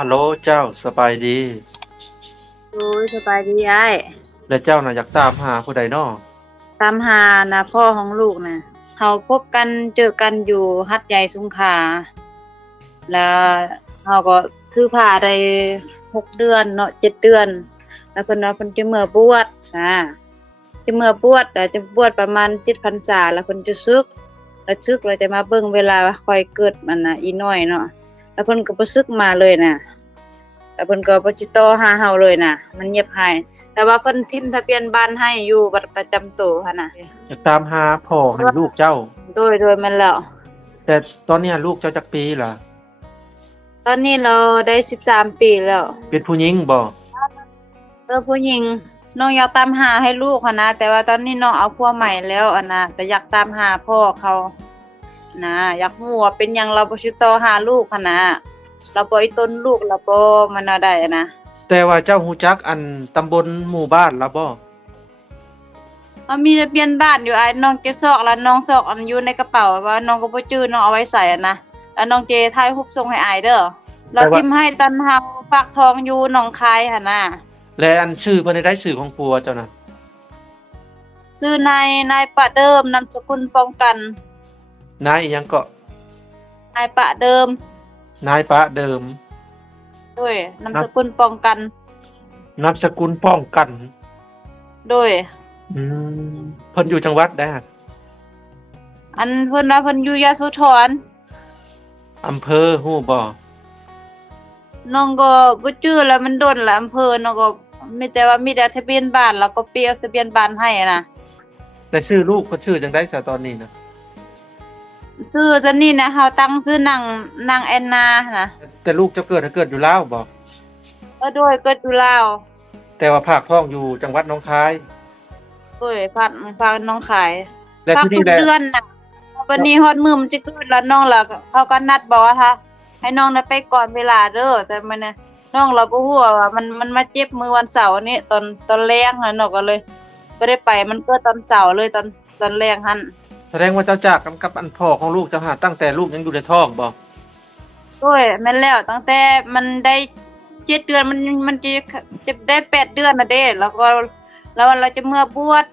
ฮัลโหลเจ้าสบายดี โอ้ยสบายดีไอ้ายและเจ้าน่ะอยากตามหาผู้ใดน้อตามหานะพ่อของลูกนะเขาพบกันเจอกันอยู่ฮัดใหญ่สุงขาแล้วเขาก็ซื้อผ้าได้หกเดือนเนาะเจ็ดเดือน แล้วเพิ่นว่าเพิ่นจะเมื่อบวชนะจะเมื่อบวชแต่จะบวชประมาณเจ็ดพรรษาแล้วเพิ่นจะซึก แล้วซึกเราจะมาเบิ่งเวลาคอยเกิดมันน่ะอีน้อยเนาะ แล้วเพิ่นก็บ่ซึกมาเลยน่ะแล้วเพิ่นก็บ่ติดต่อหาเฮาเลยน่ะมันเงียบหายแต่ว่าเพิ่นทิมทะเบียนบ้านให้อยู่บัตรประจำตัวหั่นน่ะ อยากตามหาพ่อให้ลูกเจ้า โดยโดยแม่นแล้ว แต่ตอนเนี้ยลูกเจ้าจักปีล่ะ ตอนนี้เราได้ 13 ปีแล้ว เป็นผู้หญิงบ่เออผู้หญิงน้องอยากตามหาให้ลูกหั่นนะ แต่ว่าตอนนี้น้องเอาผัวใหม่แล้วอันน่ะแต่อยากตามหาพ่อเขา นะอยากฮู้ว่าเป็นหยังเราบ่สิต่อหาลูกหั่นนะเราบ่อีต้นลูกเราบ่มันน่ะได้นะแต่ว่าเจ้าฮู้จักอันตำบลหมู่บ้านล่ะบ่มันมีทะเบียนบ้านอยู่ไอ้น้องเจซอกแล้วน้องซอกอันอยู่ในกระเป๋าว่าน้องก็บ่จื้อน้องเอาไว้ใส่อะนะแล้วน้องเจถ่ายรูปส่งให้อายเด้อเราทิมให้ตอนเฮาฝากทองอยู่หนองคายหั่นน่ะและอันชื่อเพิ่นได้ชื่อของผัวเจ้าน่ะชื่อนายนายปะเดิมนามสกุลป้องกัน นายอิหยังก็นายปะเดิม นายปะเดิมด้วยนามสกุลป้องกันนามสกุลป้องกันด้วยอืมเพิ่นอยู่จังหวัดใดฮะอันเพิ่นว่าเพิ่นอยู่ยโสธรอำเภอฮู้บ่น้องก็บ่จื้อแล้วมันโดนละอำเภอน้องก็มีแต่ว่ามีแต่ทะเบียนบ้านแล้วก็เปียทะเบียนบ้านให้นะแต่ชื่อลูกเพิ่นชื่อจังได๋ซะตอนนี้นะ ชื่อตอนนี้นะเฮาตั้งชื่อนางนางแอนนานะแต่ลูกเจ้าเกิดน่ะเกิดอยู่ลาวบ่ก็ด้วยเกิดอยู่ลาวแต่ว่าภาคท้องอยู่จังหวัดหนองคาย ด้วยพัดพาน้องขายและพักที่ทุนี่กแหละเดือนน่ะวันนี้ฮอดมื้อมันจะเกิดแล้วน้องล่ะเขาก็นัดบอกว่าถ้าให้น้องน่ะไปก่อนเวลาเด้อแต่มันน่ะน้องเราบ่ฮู้ว่ามันมันมาเจ็บมือวันเสาร์นี้ตอนตอนแรงน่ะน้องก็เลยบ่ได้ไปมันเกิดตอนเสาร์เลยตอนตอนแรงหั่น แสดงว่าเจ้าจากกันกับอันพ่อของลูกเจ้าหาตั้งแต่ลูกยังอยู่ในท้องบ่ด้วยแม่นแล้วตั้งแต่มันได้เจ็ดเดือนมันมันจะจะได้แปดเดือนน่ะเด้แล้วก็แล้วเราจะเมื่อบวช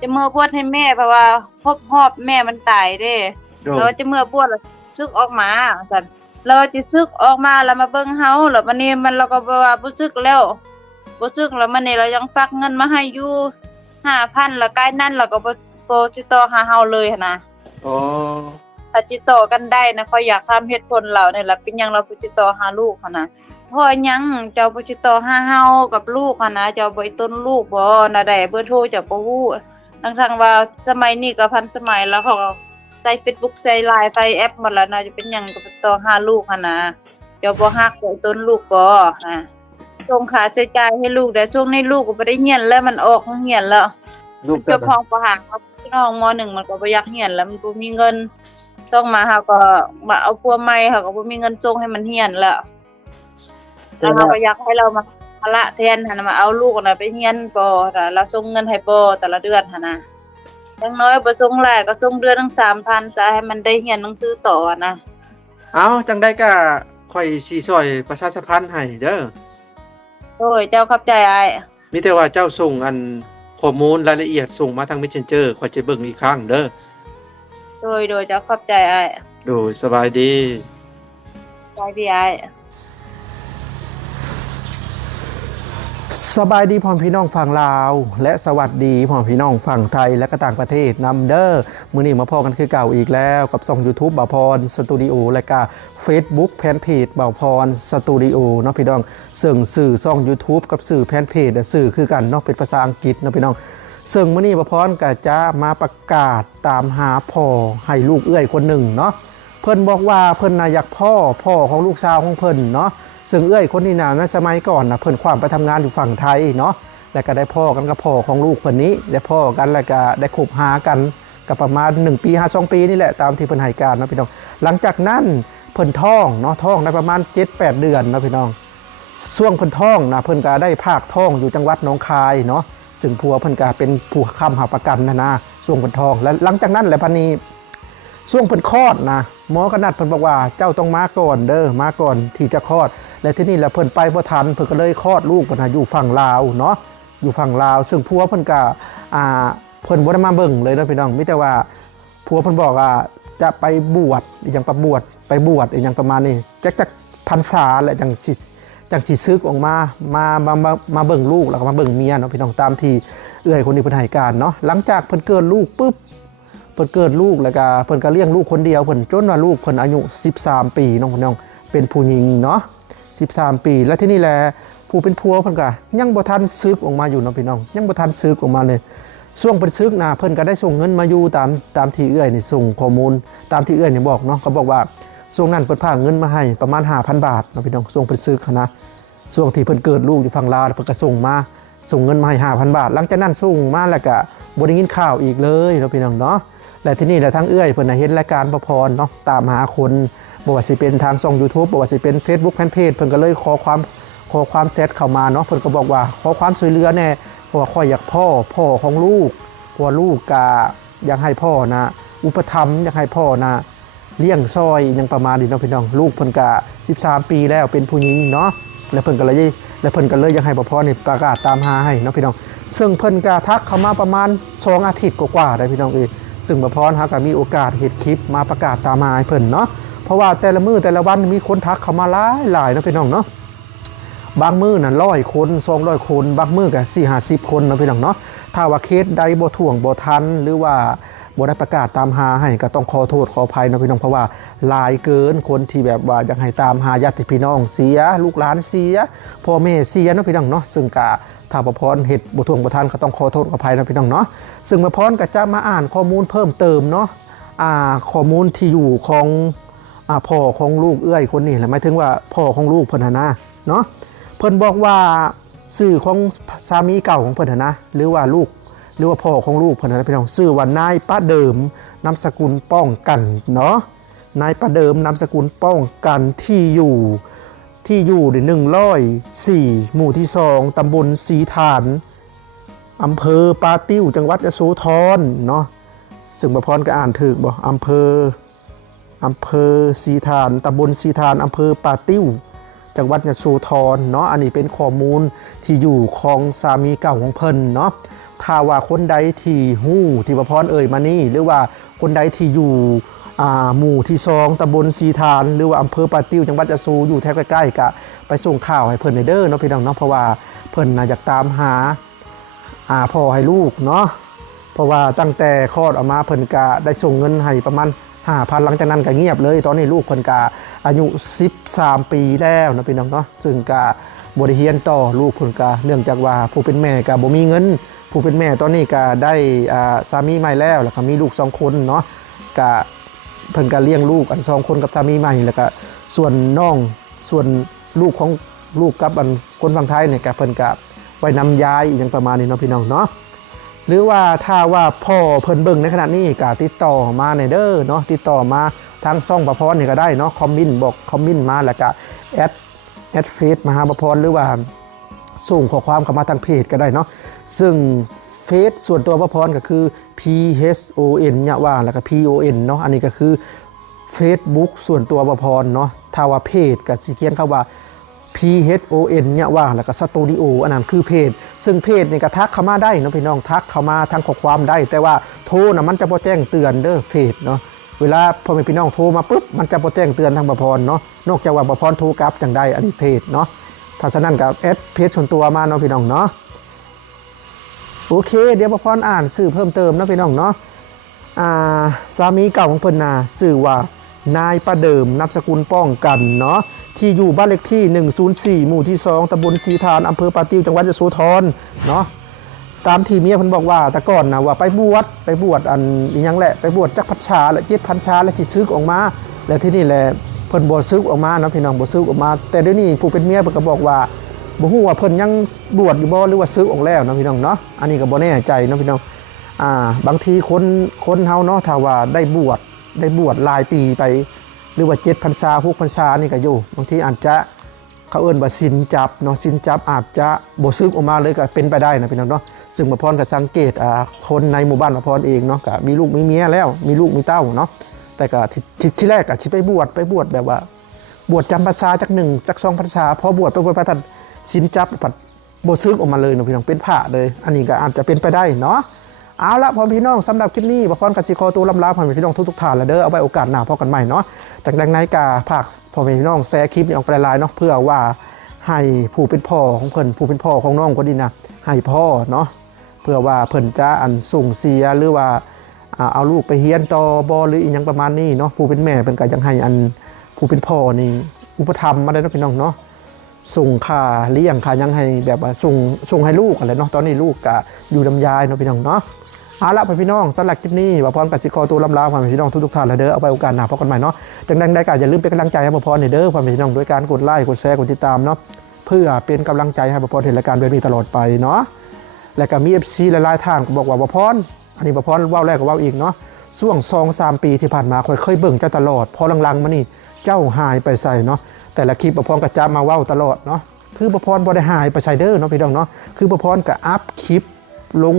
จะเมื่อบวชให้แม่เพราะว่าพบหอบแม่มันตายเด้โดเราจะเมื่อบวชแล้วซึกออกมาซั่นเราจะซึกออกมาแล้วมาเบิ่งเฮาแล้ววันนี้มันเราก็บ่ว่าบ่ซึกแล้วบ่ซึกแล้วมันนี่เรายังฝากเงินมาให้อยู่5,000แล้วใกล้นั้นเราก็ บ่บ่ติดต่อหาเฮาเลยหั้นนะอ๋อถ้าติดต่อกันได้นะเขาอยากถามเหตุผลเราเนี่ยล่ะเป็นหยังเราบ่ติดต่อหาลูกหั้นนะเพราะหยังเจ้าบ่ติดต่อหาเฮากับลูกหั้นนะเจ้าบ่อีต้นลูกบ่น่ะได้เบอร์โทรเจ้าก็ฮู้ทั้งๆว่าสมัยนี้ก็พันสมัยแล้วเขาก็ใช้ Facebook ใช้ LINE ใช้แอปหมดแล้วนะจะเป็นหยังก็ไปต่อหาลูกหั่นนะเจ้าบ่ฮักบ่อีต้นลูกบ่นะส่งค่าใช้จ่ายให้ลูกแต่ช่วงนี้ลูกก็บ่ได้เรียนแล้วมันออกโรงเรียนแล้ว ลูกจเจ้าบห้องประหารครับ น้องมหนึ่งมันก็บ่อยากเรียนแล้วมันบ่มีเงินต้องมาเฮาก็มาเอาพัวใหม่เฮาก็บ่มีเงินส่งให้มันเรียนแล้วแล้วเฮาก็อยากให้เรามาภาระแทนหั่นน่ะมาเอาลูกน่ะไปเรียนบ่น่ะเราส่งเงินให้บ่แต่ละเดือนหั่นน่ะอย่างน้อยบ่ส่งหลายก็ส่งเดือนละ3,000ซะให้มันได้เรียนหนังสือต่อนะเอาจังได้ก็ค่อยสิซอยประชาสัมพันธ์ให้เด้อโอ้ยเจ้าเข้าใจอ้ายมีแต่ว่าเจ้าส่งอัน ข้อมูลรายละเอียดส่งมาทาง Messenger ค่อยจะเบิ่งอีกครั้งเด้อ โดยโดยเจ้าเข้าใจอ้ายโดยสบายดี ใจดีอ้าย สบายดีพ่อพี่น้องฝั่งลาว และสวัสดีพ่อพี่น้องฝั่งไทยและก็ต่างประเทศนำเดอ้อมื้อนี้มาพอกันคือเก่าอีกแล้วกับช่อง YouTube บ่าวพรสตูดิโอและก็ Facebook แฟนเพจบ่าวพรสตูดิโอเนาะพี่น้องซึ่งสื่อช่อง YouTube กับสื่อแฟนเพจสื่อคือกันเนาะเป็นภาษาอังกฤษเนาะพี่น้องซึ่งมื้อนี้บ่าวพรก็จะมาประกาศตามหาพ่อให้ลูกเอื้อยคนหนึ่งเนาะเพิ่นบอกว่าเพิ่นน่ะอยากพ่อพ่อของลูกสาวของเพิ่นเนาะ ซึ่งเอื้อยคนนี้น่ะในสมัยก่อนนะเพิ่นความไปทำงานอยู่ฝั่งไทยเนาะแล้วก็ได้พ่อกันกับพ่อของลูกเพิ่นนี้ ได้พ่อกันแล้วก็ได้คบหากันกับประมาณ 1 ปี5 2ปีนี่แหละตามที่เพิ่นให้การนะพี่น้อง หลังจากนั้นเพิ่นท้องเนาะท้องได้ประมาณ 7-8 เดือนนะพี่น้องช่วงเพิ่นท้องนะเพิ่นก็ได้ภาคท้องอยู่จังหวัดหนองคายเนาะซึ่งผัวเพิ่นก็เป็นผู้ค้ำหาประกันนะนะช่วงเพิ่นท้อง และหลังจากนั้นแหละพันนี้ช่วงเพิ่นคลอดนะ หมอกนัดเพิ่นบอกว่าเจ้าต้องมาก่อนเด้อมาก่อนที่จะคลอด และที่นี่แหละเพิ่นไปบ่ทันเพิ่นก็เลยคลอดลูกเพิ่นอยู่ฝั่งลาวเนาะอยู่ฝั่งลาว ซึ่งผัวเพิ่นก็อ่าเพิ่นบ่ได้มาเบิ่งเลยเนาะพี่น้องมีแต่ว่าผัวเพิ่นบอกว่าจะไปบวชอหยังประบวชไปบวชอหยังประมาณนี้จักจักพรรษาแหละจังสิจังสิซึกออกมามามามามาเบิ่งลูกแล้วก็มาเบิ่งเมียเนาะพี่น้องตามที่เอื้อยคนนี้เพิ่นให้การเนาะหลังจากเพิ่นเกิดลูกปุ๊บ เพิ่นเกิดลูกแล้วก็เพิ่นก็เลี้ยงลูกคนเดียวเพิ่นจนว่าลูกเพิ่นอายุ 13 ปีน้องพี่น้องเป็นผู้หญิงเนาะ13 ปี แล้วที่นี่แหละผู้เป็นผัวเพิ่นก็ยังบ่ทันซึกออกมาอยู่น้องพี่น้อง ยังบ่ทันซึกออกมาเลยช่วงเพิ่นซึกนะเพิ่นก็ได้ส่งเงินมาอยู่ตามตามที่เอื้อยนี่ส่งข้อมูล ตามที่เอื้อยนี่บอกเนาะเขาบอกว่าช่วงนั้นเพิ่นพาเงินมาให้ประมาณ5,000 บาทเนาะพี่น้องช่งเพิ่นซึกนนะช่วงที่เพิ่นเกิดลูกอยู่ฝั่งลาวเพิ่นก็ส่งมาส่งเงินมาให้5,000 บาท หลังจากนั้นส่งมาแล้วก็บ่ได้ยินข่าวอีกเลยเนาะพี่น้องเนาะ และที่นี่แหละทั้งเอื้อยเพิ่นน่ะเห็นรายการประพรเนาะตามหาคนบว่าสิเป็นทางช่อง YouTube บว่าสิเป็น Facebook Fanpage เพิ่อนก็เลยขอความขอความแซดเข้ามาเนาะเพิ่อนก็บอกว่าขอความช่วยเหลือแน่เพราะว่าข้อยอยากพ่อพ่อของลูกเพราะว่าลูกก็อยากให้พ่อนะ อุปถัมอยากให้พ่อนะเลี้ยงซอยอยังประมาณนี้เนาะพี่น้องลูกเพิ่นก็13 ปีแล้วเป็นผู้หญิงเนาะแล้วเพิ่นก็เลยแล้วเพิ่นก็เลยยากให้ประพรนี่ประกาศตามหาให้เนาะพี่น้อง ซึ่งเพิ่นก็ทักเข้ามาประมาณสองอาทิตย์กว่าๆได้พี่น้องเอย ซึ่งบพรครับก็มีโอกาสเห็ดคลิปมาประกาศตามมาให้เพิ่นเนาะเพราะว่าแต่ละมือแต่ละวันมีคนทักเข้ามาหลายหลายนะพี่น้องเนาะบางมือน่ะร้อยคนสองร้อยคน บางมือก็สี่ห้าสิบคนนะพี่น้องเนาะถ้าว่าเคสใดบ่ถ่วงบ่ทันหรือว่า บ่ได้ประกาศตามหาให้ก็ต้องขอโทษขออภัยนะพี่น้องเพราะว่าลายเกินคนที่แบบว่าอยากให้ตามหาญาติพี่น้องเสีย ลูกหลานเสียพ่อแม่เสียนะพี่น้องเนาะซึ่งกะถ้าประพรเห็ดบุทวงบุทานก็ต้องขอโทษขออภัยนะพี่น้องเนาะซึ่งประพรก็จะมาอ่านข้อมูลเพิ่มเติมเนาะอ่าข้อมูลที่อยู่ของอ่าพ่อของลูกเอื้อยคนนี้แหละหมายถึงว่าพ่อของลูกเพิ่นหนนะเนาะเพิ่นบอกว่าสื่อของสามีเก่าของเพิ่นหนนะหรือว่าลูก หรือว่าพ่อของลูกเพิ่นนะพี่น้องชื่อว่านายป้าเดิมนามสกุลป้องกันเนาะนายป้าเดิมนามสกุลป้องกันที่อยู่ที่อยู่ในหนึ่งร้อยสี่หมู่ที่สองตำบลสีฐานอำเภอปาติ้วจังหวัดยะโสธรเนาะซึ่งประพรก็อ่านถึกบ่อำเภออำเภอสีฐานตำบลสีฐานอำเภอปาติ้วจังหวัดยะโสธรเนาะอันนี้เป็นข้อมูลที่อยู่ของสามีเก่าของเพิ่นเนาะ ถ้าว่าคนใดที่หู้ที่ประพรเอ่ยมานี่หรือว่าคนใดที่อยู่หมู่ที่สองตำบลสีฐาน หรือว่าอำเภอปาติ้วจังหวัดยโสอยู่แทบใกล้ๆกะไปส่งข่าวให้เพิ่นในเด้อเนาะพี่น้องเนาะเพราะว่าเพิ่นน่ะอยากตามหาอ่าพ่อให้ลูกเนาะเพราะว่าตั้งแต่คลอดออกมาเพิ่นกะได้ส่งเงินให้ประมาณ5,000หลังจากนั้นก็เงียบเลย ตอนนี้ลูกเพิ่นกะอายุ 13 ปีแล้วนะพี่น้องเนาะซึ่งกะบ่ได้เรียนต่อลูกเพิ่นกะเนื่องจากว่าผู้เป็นแม่กะบ่มีเงิน ผู้เป็นแม่ตอนนี้ก็ได้อ่าสามีใหม่แล้วแล้วก็มีลูกสองคนเนาะกะเพิ่นก็เลี้ยงลูกอันสองคนกับสามีใหม่แล้วก็ส่วนน้องส่วนลูกของลูกกับอันคนฝั่งไทยเนี่ยก็เพิ่นก็ไว้นำยายอย่างประมาณนี้เนาะพี่น้องเนาะหรือว่าถ้าว่าพ่อเพิ่นเบิ่งในขณะนี้ก็ติดต่อมาในเด้อเนาะติดต่อมาทางช่องประพรนี่ก็ได้เนาะคอมมินบอกคอมมินมาแล้วก็แอดแอดเฟซมาหาประพรหรือว่าส่งข้อความเข้ามาทางเพจก็ได้เนาะ ซึ่งเฟซส่วนตัวพระพรก็คือ P H O N เนี่ยว่าแล้วก็ P O N เนาะอันนี้ก็คือ Facebook ส่วนตัวพระพรเนาะถ้าว่าเพจก็สิเขียนคำว่า P H O N เนี่ยว่าแล้วก็สตูดิโออันนั้นคือเพจ ซึ่งเพจนี่ก็ทักเข้ามาได้นะพี่น้องทักเข้ามาทางข้อความได้ แต่ว่าโทรนะมันจะบ่แจ้งเตือนเด้อเพจเนาะเวลาพ่อแม่พี่น้องโทรมาปุ๊บมันจะบ่แจ้งเตือนทางประพรเนาะนอกจากว่าประพรโทรกลับจังได้อันนี้เพจเนาะถ้าฉะนั้นกับแอดเพจส่วนตัวมาเนาะพี่น้องเนาะ โอเค เดี๋ยวประพรอ่านสื่อเพิ่มเติมนะพี่น้องเนาะอ่าสามีเก่าของเพิ่นนาสื่อว่านายประเดิมนามสกุลป้องกันเนาะที่อยู่บ้านเลขที่ 104 หมู่ที่ 2ตำบลสีทานอำเภอปาติวจังหวัดยะโสธรเนาะตามที่เมียเพิ่นบอกว่าแต่ก่อนนะว่าไปบวชไปบวชอันยังแหละไปบวชจักพัชชาและเจ็ดพันชาและสิตซึกออกมา แล้วที่นี่แหละเพิ่นบ่ซึกออกมานะพี่น้องบ่ซึกออกมา แต่เดี๋ยวนี้ผู้เป็นเมียเพิ่นก็บอกว่า บ่ฮู้ว่าเพิ่นยังบวชอยู่บ่หรือว่าซึกออกแล้วนะพี่น้องเนาะอันนี้ก็บ่แน่ใจนะพี่น้องอ่าบางทีคนคนเฮาเนาะถ้าว่าได้บวชได้บวชหลายปีไป หรือว่า7พรรษา6พรรษานี่ก็อยู่ บางทีอาจจะเขาเอิ้นว่าสินจับเนาะสินจับอาจจะบ่ซึกออกมาเลยก็เป็นไปได้นะพี่น้องเนาะซึ่งมาพรก็สังเกตอ่าคนในหมู่บ้านมาพรเองเนาะก็มีลูกมีเมียแล้วมีลูกมีเต้าเนาะแต่ก็ที่ที่ที่แรกอะชิไปบวชไปบวชแบบว่า บวชจำภาษาจากหนึ่งจากสองภาษาพอบวชไปบวชพระท่าน สินจับปัดโบซึกออกมาเลยนะพี่น้องเป็นพระเลย อันนี้ก็อาจจะเป็นไปได้เนาะเอาละพ่อพี่น้องสำหรับคลิปนี้พรกสิคอตัวลำลาพ่อพี่น้องทุกๆท่านแล้วเด้อเอาไว้โอกาสหน้าพอกันใหม่เนาะจากดังนั้นกาภาคพ่อพี่น้องแชร์คลิปนี้ออกไปหลายเนาะเพื่อว่าให้ผู้เป็นพ่อของเพิ่นผู้เป็นพ่อของน้องคนนี้นะให้พ่อเนาะเพื่อว่าเพิ่นจะอันส่งเสียหรือว่าเอาลูกไปเฮียนต่อบอหรืออีหยังประมาณนี้เนาะผู้เป็นแม่เพิ่นก็ยังให้อันผู้เป็นพ่อนี่อุปถัมภ์มาได้นะพี่น้องเนาะ ส่งค่าเลี้ยงค่ายังให้แบบว่าส่งส่งให้ลูกอะไรเนาะตอนนี้ลูกก็อยู่ลำยายเนาะพี่น้องเนาะเอาละพี่น้องสำหรับคลิปนี้ว่าพรกับสิคอตัวลำลาความพี่น้องทุกๆท่านล้วเด้อเอาไปโอกาสหน้าพบกันใหม่เนาะจังนั้นได้ก็อย่าลืมเป็นกำลังใจให้พรในเด้อความพี่น้องด้วยการกดไลค์กดแชร์กดติดตามเนาะเพื่อเป็นกำลังใจให้พรเห็นรายการแบบนี้ตลอดไปเนาะและก็มี FC หลายๆท่านก็บอกว่าพรอันนี้พรว้าแรกก็ว้าอีกเนาะช่วงสองสามปีที่ผ่านมาค่อยเคยเบิ่งเจ้าตลอดพอหลังๆมานี่เจ้าหายไปใส่เนาะ แต่ละคลิปพรก็จะมาเว้าตลอดเนาะคือประพรบริหายไปไซเดอร์เนาะพี่น้องเนาะคือประพรกับอัพคลิปลง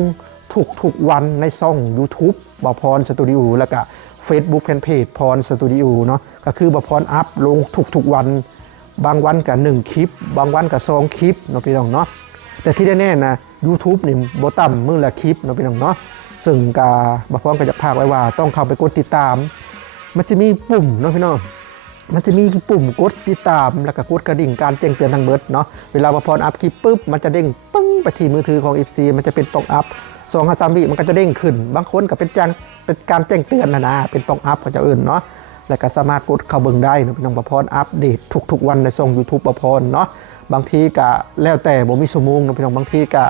ทุกทุกวันในช่อง YouTube บพรสตูดิโอแล้วก็ Facebook f a n p a g พรสตูดิโอเนาะก็คือบพรอัพลงทุกทุกวัน บางวันกับ1คลิป บางวันกับสองคลิปเนาะพี่น้องเนาะแต่ที่แน่ๆนะ YouTube นี่บต่ำมือละคลิปเนาะพี่น้องเนาะซึ่งกาบพรก็จะพากไว้ว่าต้องเข้าไปกดติดตาม มันจะมีปุ่มเนาะพี่น้อง มันจะมีปุ่มกดติดตามแล้วก็กดกระดิ่งการแจ้งเตือนทางเบิร์ดเนาะเวลาพรอัพคลิปปุ๊บมันจะเด้งปึ้งไปที่มือถือของ FC มันจะเป็นปองอัพสองห้าสามวิมันก็จะเด้งขึ้น บางคนก็เป็นแจ้งเป็นการแจ้งเตือนนะนะเป็นปองอัพก็จะเอื่นเนาะแล้วก็สามารถกดเข้าเบิ่งได้เนะพี่น้องประพรอัปเดตทุกๆวันในช่อง YouTube ประพรเนาะบางทีก็แล้วแต่บ่มีชั่วโมงเนะพี่น้องบางทีก็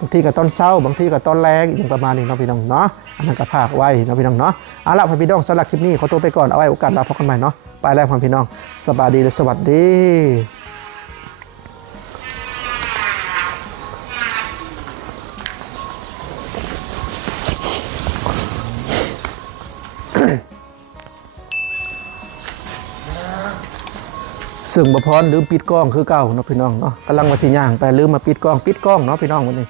บางทีก็ตอนเช้าบางทีก็ตอนแรงอย่างประมาณนี้เนาะพี่น้องเนาะอันนั้นก็พากไว้เนาะพี่น้องเนาะเอาละพี่น้องสำหรับคลิปนี้ขอตัวไปก่อนเอาไว้โอกาสเราพบกันใหม่เนาะไปแล้วพี่น้องสบายดีและสวัสดีซึ่งบพรลืมปิดกล้องคือเก่าเนาะพี่น้องเนาะกำลังมาสิย่างไปลืมมาปิดกล้องปิดกล้องเนาะพี่น้องวันนี้